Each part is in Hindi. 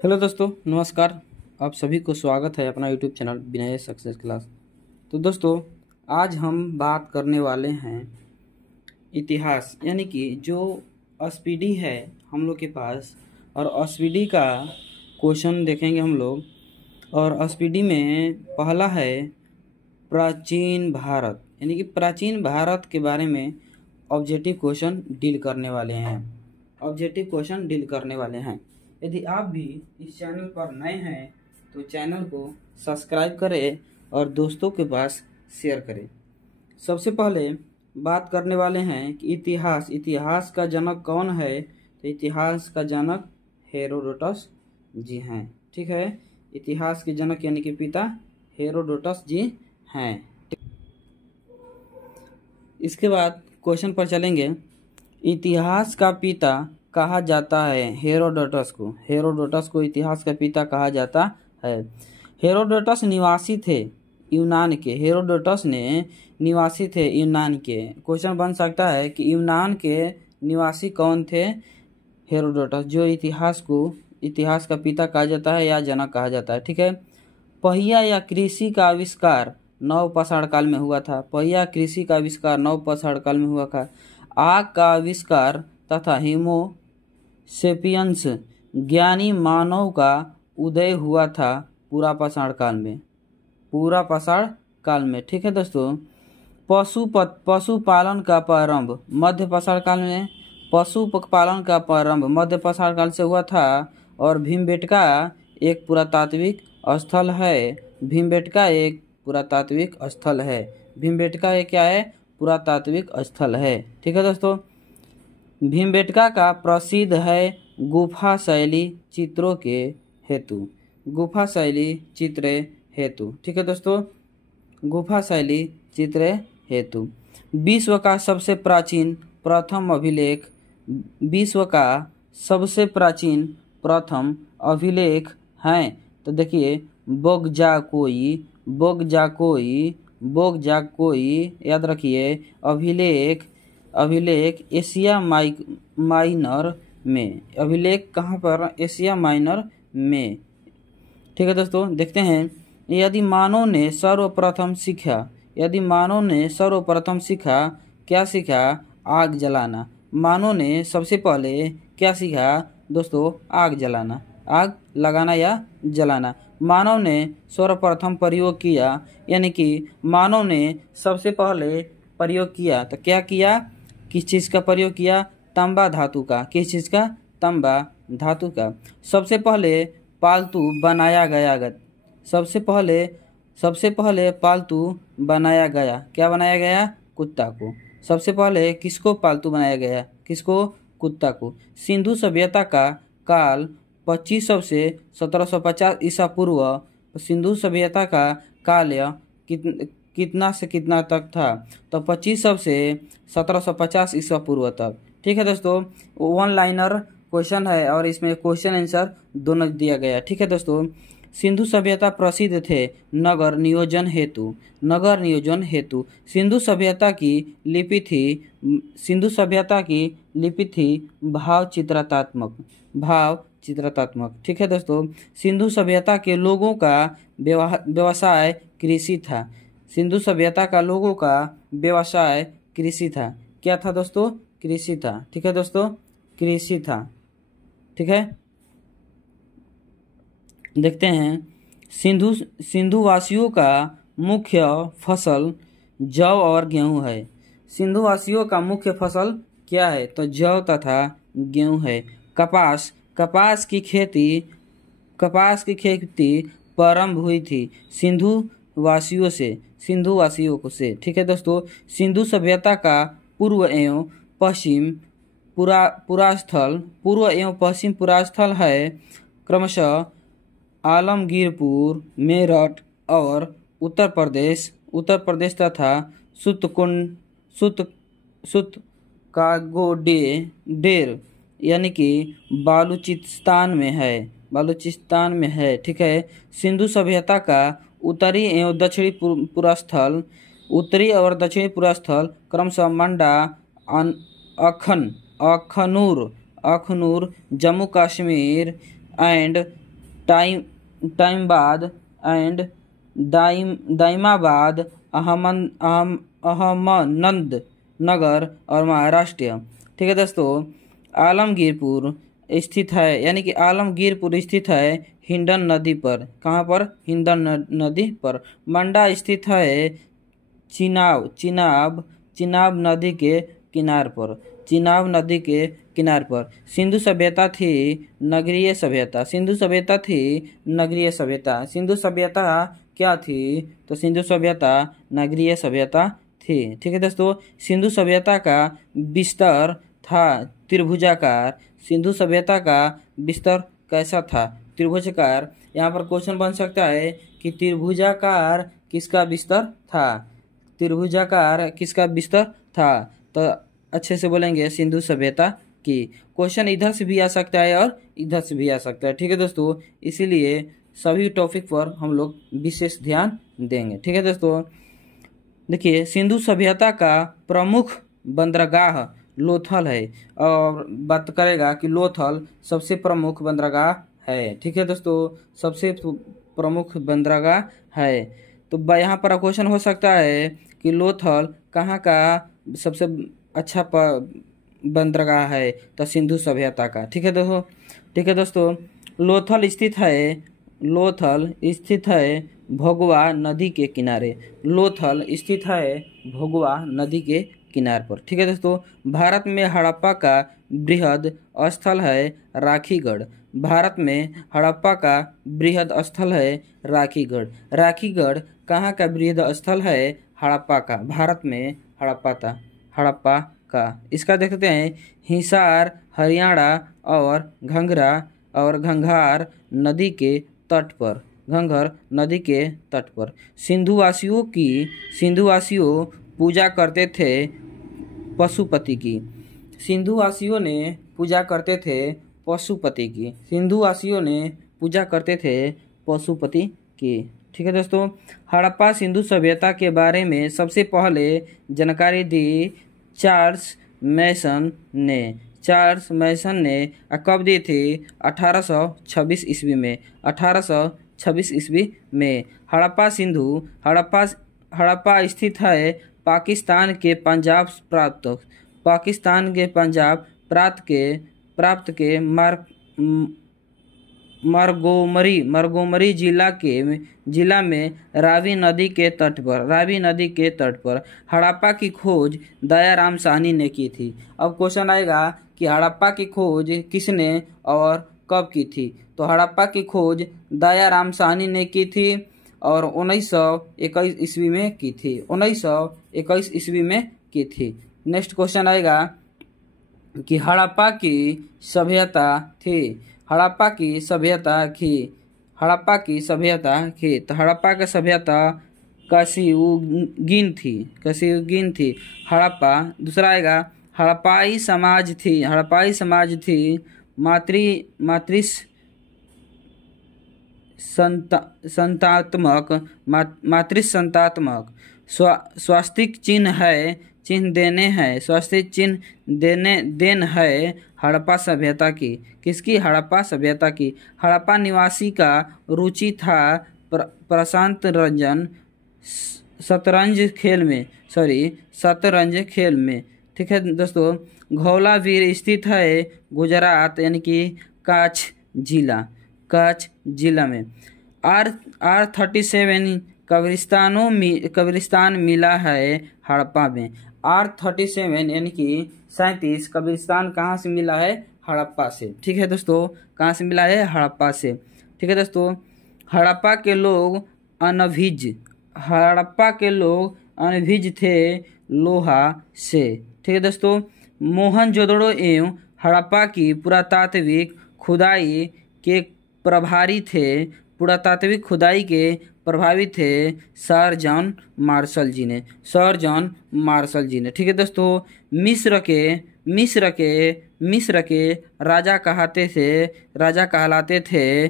हेलो दोस्तों, नमस्कार। आप सभी को स्वागत है अपना यूट्यूब चैनल विनय सक्सेस क्लास। तो दोस्तों, आज हम बात करने वाले हैं इतिहास, यानी कि जो एसपीडी है हम लोग के पास, और एसपीडी का क्वेश्चन देखेंगे हम लोग। और एसपीडी में पहला है प्राचीन भारत, यानी कि प्राचीन भारत के बारे में ऑब्जेक्टिव क्वेश्चन डील करने वाले हैं। यदि आप भी इस चैनल पर नए हैं तो चैनल को सब्सक्राइब करें और दोस्तों के पास शेयर करें। सबसे पहले बात करने वाले हैं कि इतिहास का जनक कौन है। तो इतिहास का जनक हेरोडोटस जी हैं। ठीक है, इतिहास के जनक यानी कि पिता हेरोडोटस जी हैं। इसके बाद क्वेश्चन पर चलेंगे। इतिहास का पिता कहा जाता है हेरोडोटस को इतिहास का पिता कहा जाता है। हेरोडोटस निवासी थे यूनान के। निवासी थे यूनान के। क्वेश्चन बन सकता है कि यूनान के निवासी कौन थे। हेरोडोटस, जो इतिहास का पिता कहा जाता है या जनक कहा जाता है। ठीक है। पहिया या कृषि का आविष्कार नवपाषाण काल में हुआ था। आग का आविष्कार तथा होमोसेपियंस ज्ञानी मानव का उदय हुआ था पुरापाषाण काल में। ठीक है दोस्तों। पशुपालन का प्रारंभ मध्यपाषाण काल से हुआ था। और भीमबेटका एक पुरातात्विक स्थल है। पुरातात्विक स्थल है। ठीक है दोस्तों। भीमबेटका का प्रसिद्ध है गुफा शैली चित्रों के हेतु। ठीक है दोस्तों, गुफा शैली चित्र हेतु। विश्व का सबसे प्राचीन अभिलेख हैं। तो देखिए, बोगजाकोई याद रखिए। अभिलेख एशिया माइनर में। अभिलेख कहाँ पर? एशिया माइनर में। ठीक है दोस्तों, देखते हैं। यदि मानव ने सर्वप्रथम सीखा, क्या सीखा? आग जलाना। मानव ने सबसे पहले क्या सीखा दोस्तों? आग जलाना, आग लगाना या जलाना। मानव ने सर्वप्रथम प्रयोग किया, यानी कि मानव ने सबसे पहले प्रयोग किया। तो क्या किया? किस चीज़ का प्रयोग किया? तांबा धातु का। किस चीज़ का? तांबा धातु का। सबसे पहले पालतू बनाया गया। सबसे पहले पालतू बनाया गया। क्या बनाया गया? कुत्ता को। सबसे पहले किसको पालतू बनाया गया? किसको? कुत्ता को। सिंधु सभ्यता का काल 2500 से 1750 ईसा पूर्व। सिंधु सभ्यता का काल कितना से कितना तक था? तो 2500 से 1750 ईसा पूर्व तक। ठीक है दोस्तों, वन लाइनर क्वेश्चन है और इसमें क्वेश्चन आंसर दोनों दिया गया। ठीक है दोस्तों। सिंधु सभ्यता प्रसिद्ध थे नगर नियोजन हेतु। सिंधु सभ्यता की लिपि थी भाव चित्रात्मक। ठीक है दोस्तों। सिंधु सभ्यता के लोगों का व्यवसाय कृषि था। क्या था दोस्तों? कृषि था। ठीक है दोस्तों, कृषि था। ठीक है, देखते हैं। सिंधु वासियों का मुख्य फसल जौ और गेहूं है। सिंधु वासियों का मुख्य फसल क्या है? तो जौ तथा गेहूं है। कपास की खेती प्रारंभ हुई थी सिंधु वासियों से। ठीक है दोस्तों। सिंधु सभ्यता का पूर्व एवं पश्चिम पुरास्थल है क्रमशः आलमगीरपुर, मेरठ और उत्तर प्रदेश तथा सुतकागोडेर यानी कि बालूचिस्तान में है। ठीक है। सिंधु सभ्यता का उत्तरी और दक्षिणी पुरास्थल क्रमशः मंडा, अखनूर, जम्मू कश्मीर एंड टाइम टाइमबाद एंड दाइमाबाद, अहमदनगर और महाराष्ट्र। ठीक है दोस्तों, आलमगीरपुर स्थित है, यानी कि आलमगीरपुर स्थित है हिंडन नदी पर। कहाँ पर? हिंडन नदी पर। मंडा स्थित है चिनाब नदी के किनार पर। चिनाब नदी के किनार पर। सिंधु सभ्यता थी नगरीय सभ्यता। सिंधु सभ्यता थी नगरीय सभ्यता। सिंधु सभ्यता क्या थी? तो सिंधु सभ्यता नगरीय सभ्यता थी। ठीक है दोस्तों, सिंधु सभ्यता का विस्तार था त्रिभुजाकार। सिंधु सभ्यता का विस्तार कैसा था? त्रिभुजाकार। यहाँ पर क्वेश्चन बन सकता है कि त्रिभुजाकार किसका विस्तार था? त्रिभुजाकार किसका विस्तार था? तो अच्छे से बोलेंगे सिंधु सभ्यता की। क्वेश्चन इधर से भी आ सकता है और इधर से भी आ सकता है। ठीक है दोस्तों, इसीलिए सभी टॉपिक पर हम लोग विशेष ध्यान देंगे। ठीक है दोस्तों, देखिए सिंधु सभ्यता का प्रमुख बंदरगाह लोथल है, और बात करेगा कि लोथल सबसे प्रमुख बंदरगाह है। ठीक है दोस्तों, सबसे प्रमुख बंदरगाह है। तो यहाँ पर क्वेश्चन हो सकता है कि लोथल कहाँ का सबसे अच्छा बंदरगाह है? तो सिंधु सभ्यता का। ठीक है दोस्तों, लोथल स्थित है भोगवा नदी के किनारे। लोथल स्थित है भोगवा नदी के किनार पर। ठीक है दोस्तों, भारत में हड़प्पा का बृहद स्थल है राखीगढ़। भारत में हड़प्पा का बृहद स्थल है राखीगढ़। राखीगढ़ कहाँ का बृहद स्थल है? हड़प्पा का। भारत में हड़प्पा का। इसका देखते हैं, हिसार हरियाणा और घंघार नदी के तट पर। घंघर नदी के तट पर। सिंधुवासियों पूजा करते थे पशुपति की। सिंधुवासियों ने पूजा करते थे पशुपति की। सिंधुवासियों ने पूजा करते थे पशुपति की। ठीक है दोस्तों, हड़प्पा सिंधु सभ्यता के बारे में सबसे पहले जानकारी दी चार्ल्स मैसन ने। कब दी थी? 1826 ईस्वी में। 1826 ईस्वी में। हड़प्पा स्थित है पाकिस्तान के पंजाब प्रांत के मरगोमरी जिला में रावी नदी के तट पर। हड़प्पा की खोज दयाराम साहनी ने की थी। अब क्वेश्चन आएगा कि हड़प्पा की खोज किसने और कब की थी? तो हड़प्पा की खोज दयाराम साहनी ने की थी और 1921 ईस्वी में की थी। 1921 ईस्वी में की थी। नेक्स्ट क्वेश्चन आएगा कि हड़प्पा की सभ्यता थी। हड़प्पा की सभ्यता थी। तो हड़प्पा की सभ्यता कशियुगीन थी। हड़प्पा। दूसरा आएगा हड़प्पाई समाज थी मातृसंतात्मक। स्वास्तिक चिन्ह देन है हड़प्पा सभ्यता की। किसकी? हड़प्पा सभ्यता की। हड़प्पा निवासी का रुचि था प्रशांत रंजन शतरंज खेल में। ठीक है दोस्तों, धौलावीर स्थित है गुजरात, यानी कि कच्छ जिला में। R37 कब्रिस्तान मिला है हड़प्पा में। R37 यानी कि 37 कब्रिस्तान कहाँ से मिला है? हड़प्पा से। ठीक है दोस्तों, कहाँ से मिला है? हड़प्पा से। ठीक है दोस्तों, हड़प्पा के लोग अनभिज्ञ थे लोहा से। ठीक है दोस्तों, मोहनजोदड़ो एवं हड़प्पा की पुरातात्विक खुदाई के प्रभारी थे सर जॉन मार्शल जी ने। ठीक है दोस्तों, मिस्र के राजा कहलाते थे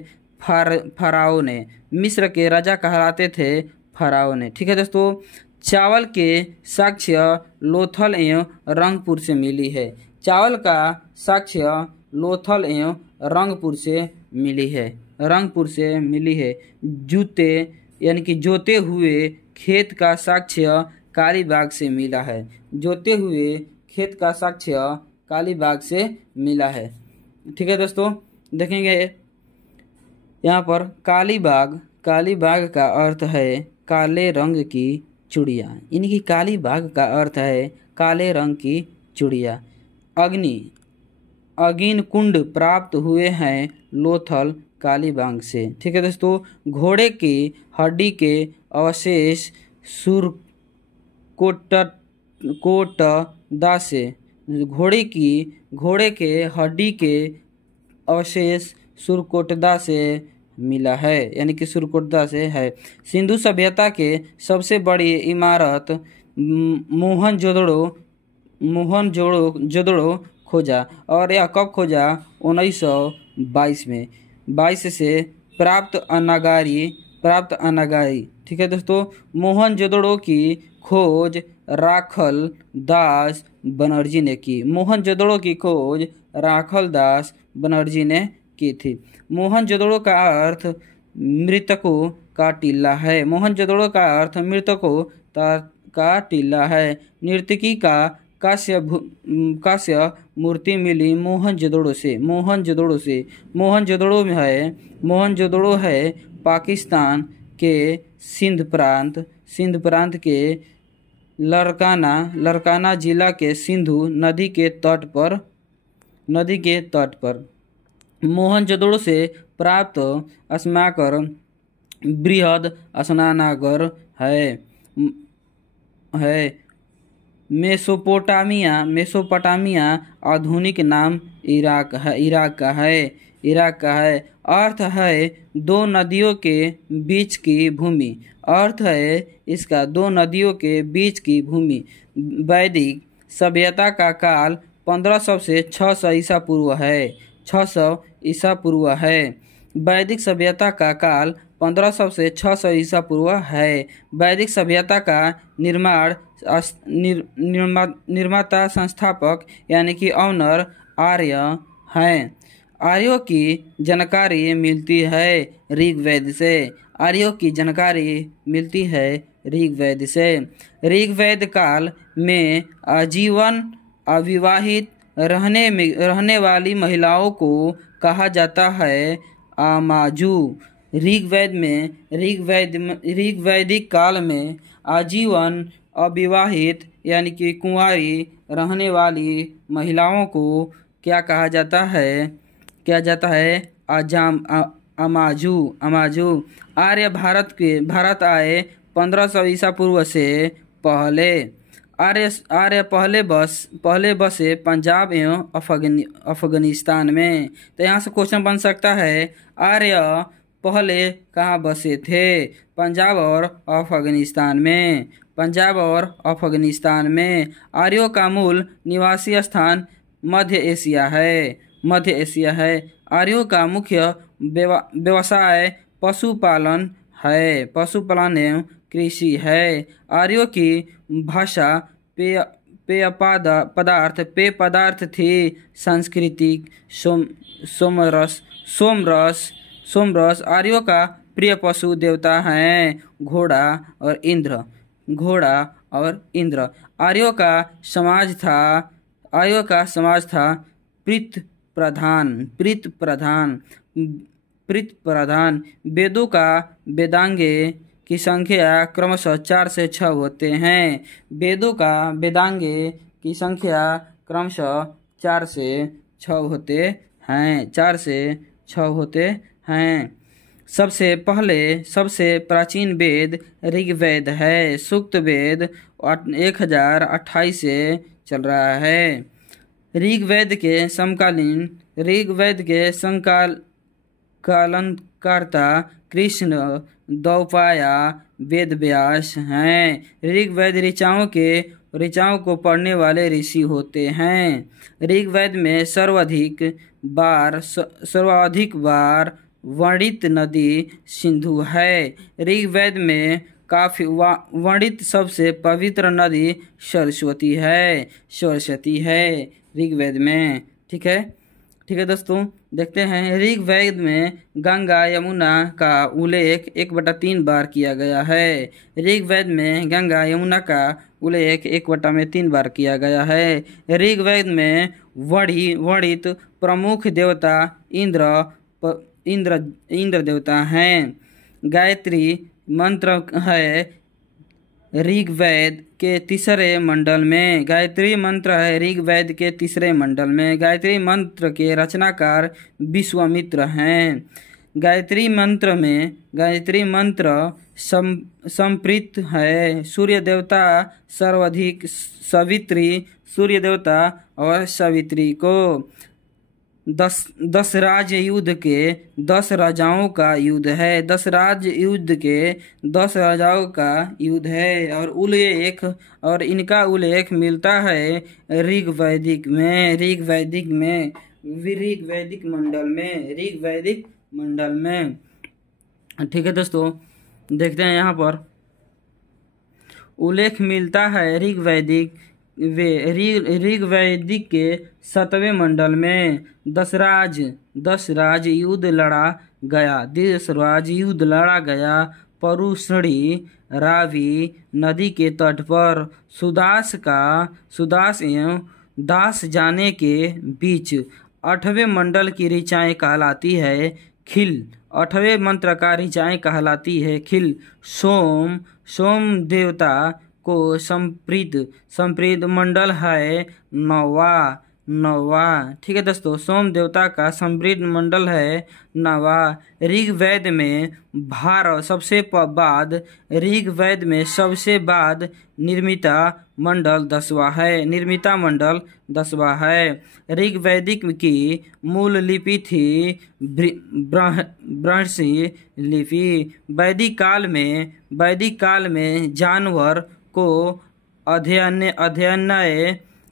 फराओ ने। मिस्र के राजा कहलाते थे फराओ ने। ठीक है दोस्तों, चावल के साक्ष्य लोथल एवं रंगपुर से मिली है। चावल का साक्ष्य लोथल एवं रंगपुर से मिली है। रंगपुर से मिली है। जूते यानी कि जोते हुए खेत का साक्ष्य कालीबाग से मिला है। जोते हुए खेत का साक्ष्य कालीबाग से मिला है। ठीक है दोस्तों, देखेंगे यहाँ पर कालीबाग। कालीबाग का अर्थ है काले रंग की चूड़िया, यानी कि कालीबाग का अर्थ है काले रंग की चूड़िया। अग्नि अगिन कुंड प्राप्त हुए हैं लोथल कालीबाग से। ठीक है दोस्तों, घोड़े की हड्डी के अवशेष सुरकोटदा से। घोड़े के हड्डी के अवशेष सुरकोटदा से मिला है, यानी कि सुरकोटदा से है। सिंधु सभ्यता के सबसे बड़ी इमारत मोहनजोदड़ो खोजा, और यह कब खोजा? 1922 में। 22 से प्राप्त अनागारी। ठीक है दोस्तों, मोहनजोदड़ो की खोज राखल दास बनर्जी ने की। मोहनजोदड़ो की खोज राखल दास बनर्जी ने की थी। मोहनजोदड़ो का अर्थ मृतकों का टीला है। मोहनजोदड़ो का अर्थ मृतकों का टीला है। नर्तकी का कांस्य मूर्ति मिली मोहनजोदड़ो से। मोहनजोदड़ो है पाकिस्तान के सिंध प्रांत के लरकाना जिला के सिंधु नदी के तट पर मोहनजोदड़ो से प्राप्त स्मारक बृहद स्नानागार है। मेसोपोटामिया आधुनिक नाम इराक का है। अर्थ है दो नदियों के बीच की भूमि। अर्थ है इसका दो नदियों के बीच की भूमि। वैदिक सभ्यता का काल 1500 से 600 ईसा पूर्व है। 600 ईसा पूर्व है। वैदिक सभ्यता का काल 1500 से 600 ईसा पूर्व है। वैदिक सभ्यता का निर्माता संस्थापक यानी कि ऑनर आर्य हैं। आर्यों की जानकारी मिलती है ऋग्वेद से। आर्यों की जानकारी मिलती है ऋग्वेद से। ऋग्वेद काल में आजीवन अविवाहित रहने वाली महिलाओं को कहा जाता है आमाजू। ऋग्वैदिक काल में आजीवन अविवाहित यानी कि कुंवारी रहने वाली महिलाओं को क्या कहा जाता है? अमाजू। आर्य भारत आए 1500 ईसा पूर्व से पहले। आर्य पहले बसे पंजाब एवं अफगानिस्तान में। तो यहाँ से क्वेश्चन बन सकता है आर्य पहले कहाँ बसे थे? पंजाब और अफगानिस्तान में। आर्यों का मूल निवासी स्थान मध्य एशिया है। आर्यों का मुख्य व्यवसाय पशुपालन एवं कृषि है। आर्यों की भाषा पेय पदार्थ थी। सांस्कृतिक सोमरस। आर्यों का प्रिय पशु देवता हैं घोड़ा और इंद्र। आर्यों का समाज था प्रीत प्रधान। वेदों का वेदांगे की संख्या क्रमशः 4 से 6 होते हैं। वेदों का वेदांगे की संख्या क्रमशः 4 से 6 होते हैं। सबसे प्राचीन वेद ऋग्वेद है। सूक्त वेद 1028 से चल रहा है। ऋग्वेद के संकलनकर्ता कृष्ण द्वैपाया वेदव्यास हैं। ऋग्वेद ऋचाओं को पढ़ने वाले ऋषि होते हैं। ऋग्वेद में सर्वाधिक बार वर्णित नदी सिंधु है। ऋग्वेद में काफी वर्णित सबसे पवित्र नदी सरस्वती है ऋग्वेद में। ठीक है दोस्तों, देखते हैं। ऋग्वेद में गंगा यमुना का उल्लेख 1/3 बार किया गया है। ऋग्वेद में गंगा यमुना का उल्लेख 1/3 बार किया गया है। ऋग्वेद में वर्णित प्रमुख देवता इंद्र देवता हैं। गायत्री मंत्र है ऋग्वेद के तीसरे मंडल में। गायत्री मंत्र है ऋग्वेद के तीसरे मंडल में। गायत्री मंत्र के रचनाकार विश्वामित्र हैं। गायत्री मंत्र संप्रीत है सूर्य देवता सर्वाधिक सावित्री सूर्य देवता और सावित्री को। 10 राज युद्ध के 10 राजाओं का युद्ध है। 10 राज युद्ध के 10 राजाओं का युद्ध है और इनका उल्लेख मिलता है ऋग्वैदिक मंडल में। ठीक है दोस्तों, देखते हैं यहाँ पर उल्लेख मिलता है ऋग्वैदिक के 7वें मंडल में। 10 राज युद्ध लड़ा गया परुष्णी रावी नदी के तट पर सुदास एवं दास जाने के बीच। 8वें मंडल की ऋचाएँ कहलाती है खिल। 8वें मंत्र का ऋचाएँ कहलाती है खिल। सोम देवता को संप्रीत मंडल है 9वां। ठीक है दोस्तों, सोम देवता का संप्रीत मंडल है 9वां। ऋग्वेद में सबसे बाद निर्मिता मंडल 10वां है। ऋग्वैदिक की मूल लिपि थी ब्रह्मशी लिपि। वैदिक काल में जानवर को अध्ययन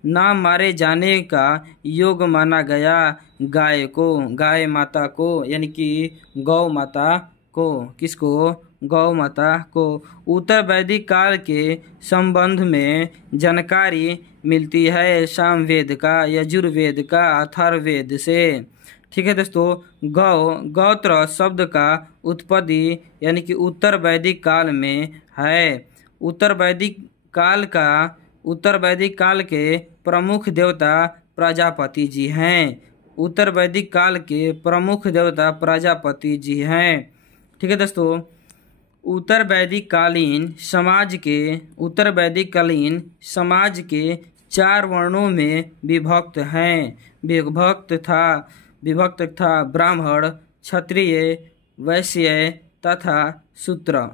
न मारे जाने का योग माना गया। गाय माता को यानी कि गौ माता को। किसको? गौ माता को। उत्तर वैदिक काल के संबंध में जानकारी मिलती है सामवेद का, यजुर्वेद का, अथर्ववेद से। ठीक है दोस्तों, गौत्र शब्द का उत्पत्ति यानी कि उत्तर वैदिक काल में है। उत्तर वैदिक काल के प्रमुख देवता प्रजापति जी हैं। उत्तर वैदिक काल के प्रमुख देवता प्रजापति जी हैं। ठीक है दोस्तों, उत्तर वैदिक कालीन समाज के 4 वर्णों में विभक्त था ब्राह्मण, क्षत्रिय, वैश्य तथा शूद्र।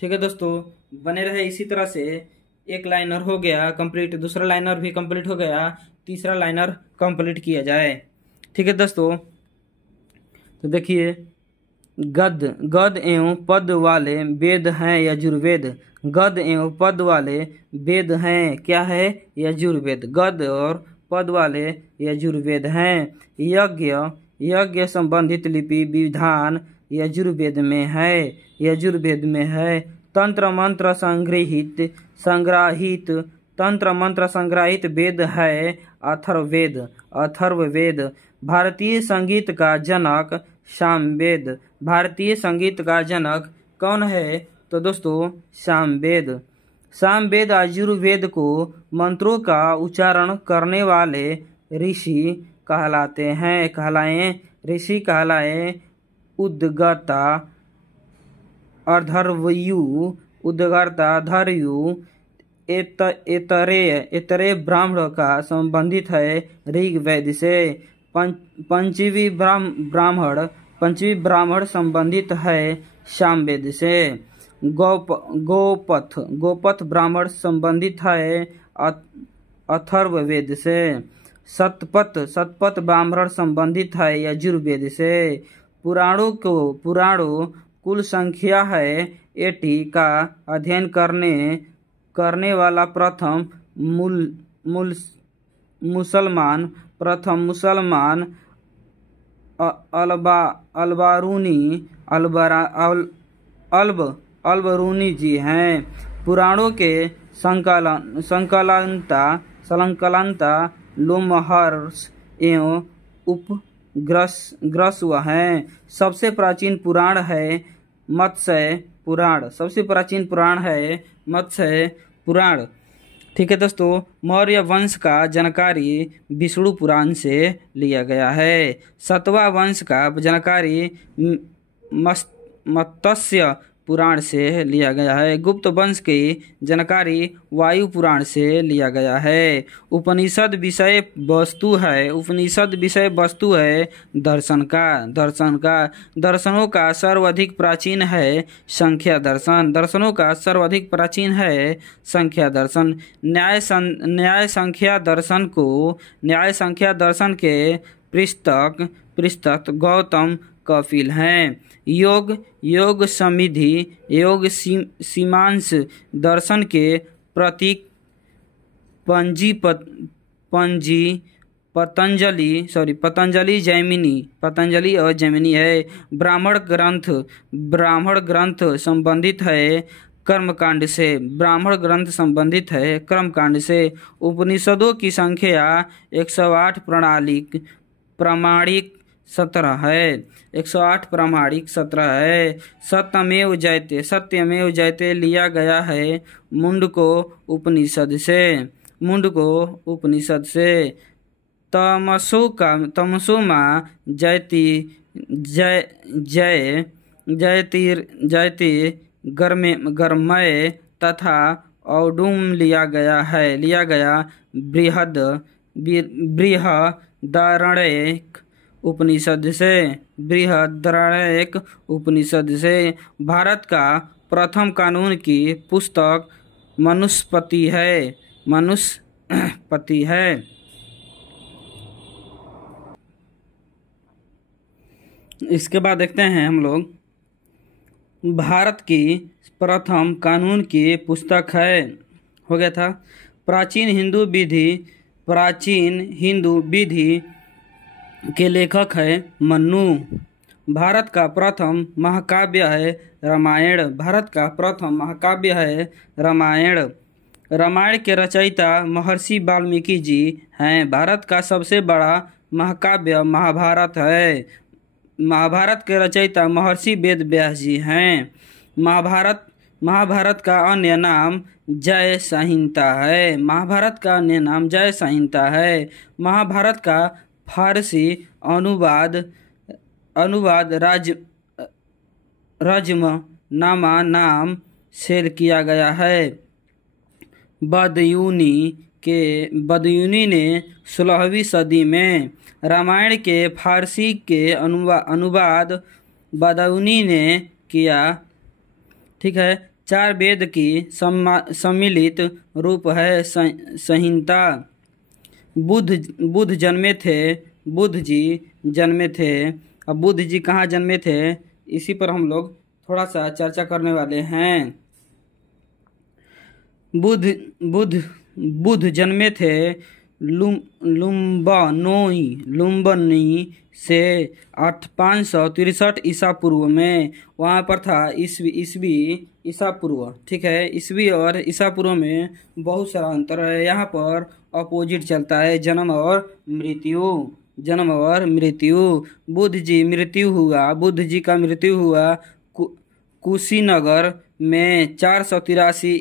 ठीक है दोस्तों, बने रहे इसी तरह से। एक लाइनर हो गया कंप्लीट, दूसरा लाइनर भी कंप्लीट हो गया, तीसरा लाइनर कंप्लीट किया जाए। ठीक है दोस्तों, तो देखिए, गद एवं पद वाले वेद हैं यजुर्वेद। गद एवं पद वाले वेद हैं क्या है? यजुर्वेद। गद और पद वाले यजुर्वेद हैं। यज्ञ संबंधित लिपि विधान यजुर्वेद में है। तंत्र मंत्र संग्रहित वेद है अथर्ववेद। भारतीय संगीत का जनक सामवेद। भारतीय संगीत का जनक कौन है? तो दोस्तों सामवेद यजुर्वेद को मंत्रों का उच्चारण करने वाले ऋषि कहलाए उद्गता अधर्वयु एतरे ब्राह्मण का संबंधित है ऋग्वेद से। पंचवी ब्राह्मण संबंधित है सामवेद से। गोपथ ब्राह्मण संबंधित है अथर्ववेद से। शतपथ ब्राह्मण संबंधित है यजुर्वेद से। पुराणों कुल संख्या है 80 का अध्ययन करने वाला प्रथम मुसलमान अलबरूनी जी हैं। पुराणों के संकलनता लोमहर्ष एवं उपग्रस्व हैं। सबसे प्राचीन पुराण है मत्स्य पुराण। सबसे प्राचीन पुराण है मत्स्य पुराण। ठीक है दोस्तों, मौर्य वंश का जानकारी विष्णु पुराण से लिया गया है। सातवां वंश का जानकारी मत्स्य पुराण से लिया गया है। गुप्त वंश की जानकारी वायु पुराण से लिया गया है। उपनिषद विषय वस्तु है दर्शन का। दर्शनों का सर्वाधिक प्राचीन है संख्या दर्शन। संख्या दर्शन। न्याय संख्या दर्शन के पृष्ठक गौतम कपिल हैं। योग सीमांश दर्शन के प्रतीक पतंजलि और जैमिनी है। ब्राह्मण ग्रंथ संबंधित है कर्मकांड से। उपनिषदों की संख्या 108 प्रामाणिक 17 है। 108 प्रामाणिक 17 है। सत्यमेव जयते लिया गया है मुंडको उपनिषद से। तमसो मां जयति गर्मय तथा औडुम लिया गया बृहदारण्यक उपनिषद से। भारत का प्रथम कानून की पुस्तक मनुस्मृति है। इसके बाद देखते हैं हम लोग भारत की प्रथम कानून की पुस्तक है, हो गया था प्राचीन हिंदू विधि के लेखक है मन्नु। भारत का प्रथम महाकाव्य है रामायण। रामायण के रचयिता महर्षि वाल्मीकि जी हैं। भारत का सबसे बड़ा महाकाव्य महाभारत है। महाभारत के रचयिता महर्षि वेद व्यास जी हैं। महाभारत का अन्य नाम जय संहिता है। महाभारत का फारसी अनुवाद रजमनामा नाम से किया गया है। बदयूनी ने 16वीं सदी में रामायण के फारसी के अनुवाद बदायूनी ने किया। ठीक है, 4 वेद की सम्मिलित रूप है संहिता। बुद्ध जी जन्मे थे। अब बुद्ध जी कहाँ जन्मे थे, इसी पर हम लोग थोड़ा सा चर्चा करने वाले हैं। बुद्ध जन्मे थे लुम्बनी से 563 ईसा पूर्व में। वहाँ पर था ईसवी ईसा पूर्व। ठीक है, ईसवी और ईसा पूर्व में बहुत सारा अंतर है। यहाँ पर अपोजिट चलता है, जन्म और मृत्यु। बुद्ध जी का मृत्यु हुआ कुशीनगर में 483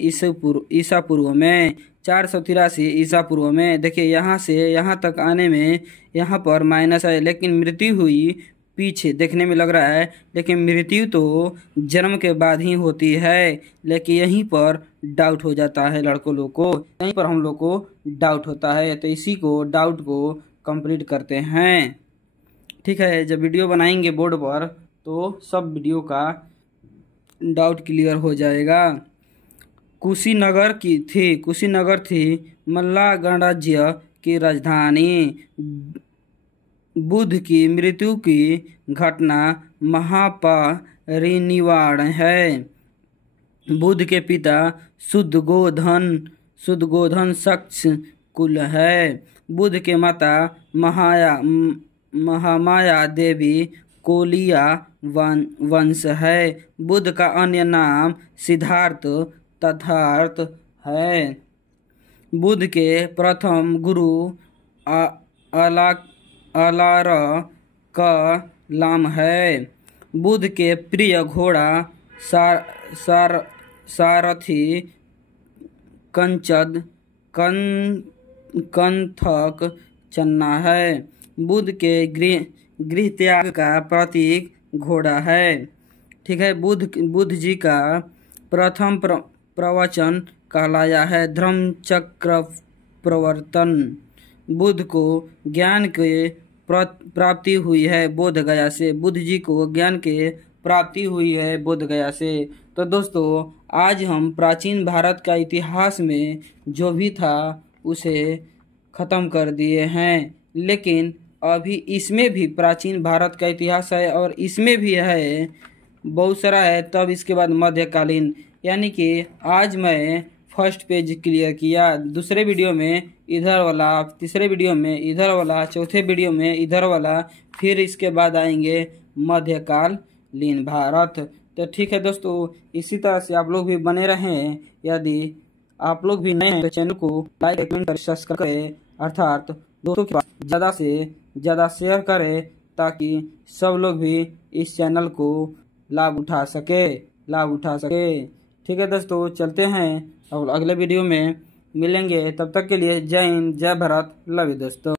ईसा पूर्व में। 483 ईसा पूर्व में। देखिए यहाँ से यहाँ तक आने में यहाँ पर माइनस है, लेकिन मृत्यु हुई पीछे देखने में लग रहा है, लेकिन मृत्यु तो जन्म के बाद ही होती है। लेकिन यहीं पर डाउट हो जाता है लड़कों लोग को, यहीं पर हम लोग को डाउट होता है। तो इसी को डाउट को कंप्लीट करते हैं। ठीक है, जब वीडियो बनाएंगे बोर्ड पर तो सब वीडियो का डाउट क्लियर हो जाएगा। कुशीनगर थी मल्ला गणराज्य की राजधानी। बुद्ध की मृत्यु की घटना महापरिनिर्वाण है। बुद्ध के पिता शुद्धगोधन शक्ष कुल है। बुद्ध के माता महामाया देवी कोलिया वंश है। बुद्ध का अन्य नाम सिद्धार्थ तथार्थ है। बुद्ध के प्रथम गुरु अला अलार का लाम है। बुध के प्रिय घोड़ा सारथी कंचद कंथक चन्ना है। बुध के गृह त्याग का प्रतीक घोड़ा है। ठीक है, बुध जी का प्रथम प्रवचन कहलाया है धर्मचक्र प्रवर्तन। बुध को ज्ञान के प्राप्ति हुई है बोध गया से। बुध जी को ज्ञान के प्राप्ति हुई है बोध गया से। तो दोस्तों, आज हम प्राचीन भारत का इतिहास में जो भी था उसे ख़त्म कर दिए हैं, लेकिन अभी इसमें भी प्राचीन भारत का इतिहास है और इसमें भी है बहुत सारा है। तब इसके बाद मध्यकालीन, यानी कि आज मैं फर्स्ट पेज क्लियर किया, दूसरे वीडियो में इधर वाला, तीसरे वीडियो में इधर वाला, चौथे वीडियो में इधर वाला, फिर इसके बाद आएंगे मध्यकालीन भारत। तो ठीक है दोस्तों, इसी तरह से आप लोग भी बने रहें। यदि आप लोग भी नए हैं तो चैनल को लाइक कमेंट सब्सक्राइब करें, अर्थात दोस्तों के पास ज़्यादा से ज़्यादा शेयर करें ताकि सब लोग भी इस चैनल को लाभ उठा सके। ठीक है दोस्तों, चलते हैं और अगले वीडियो में मिलेंगे। तब तक के लिए जय हिंद, जय भारत, लव यू दोस्तों।